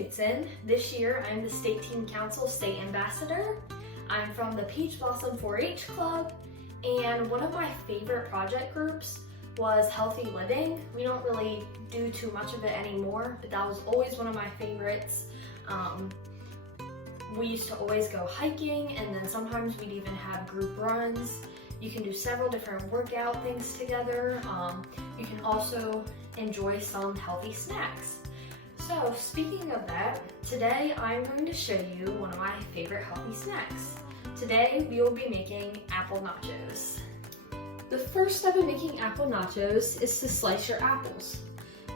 Knutson. This year, I'm the State Teen Council State Ambassador. I'm from the Peach Blossom 4-H Club, and one of my favorite project groups was Healthy Living. We don't really do too much of it anymore, but that was always one of my favorites. We used to always go hiking, and then sometimes we'd even have group runs. You can do several different workout things together. You can also enjoy some healthy snacks. So speaking of that, today I'm going to show you one of my favorite healthy snacks. Today we will be making apple nachos. The first step in making apple nachos is to slice your apples.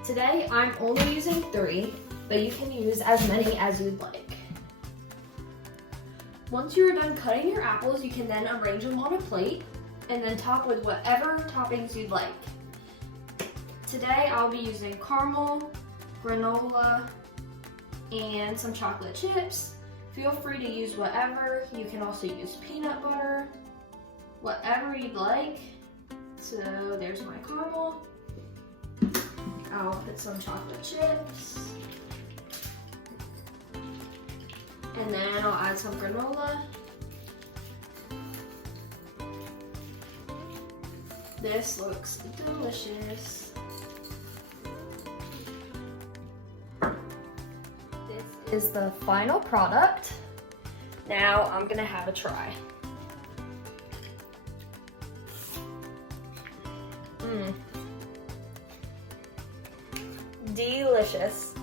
Today I'm only using 3, but you can use as many as you'd like. Once you are done cutting your apples, you can then arrange them on a plate and then top with whatever toppings you'd like. Today I'll be using caramel, granola, and some chocolate chips. Feel free to use whatever. You can also use peanut butter, whatever you'd like. So there's my caramel. I'll put some chocolate chips. And then I'll add some granola. This looks delicious. This is the final product. Now I'm gonna have a try. Delicious.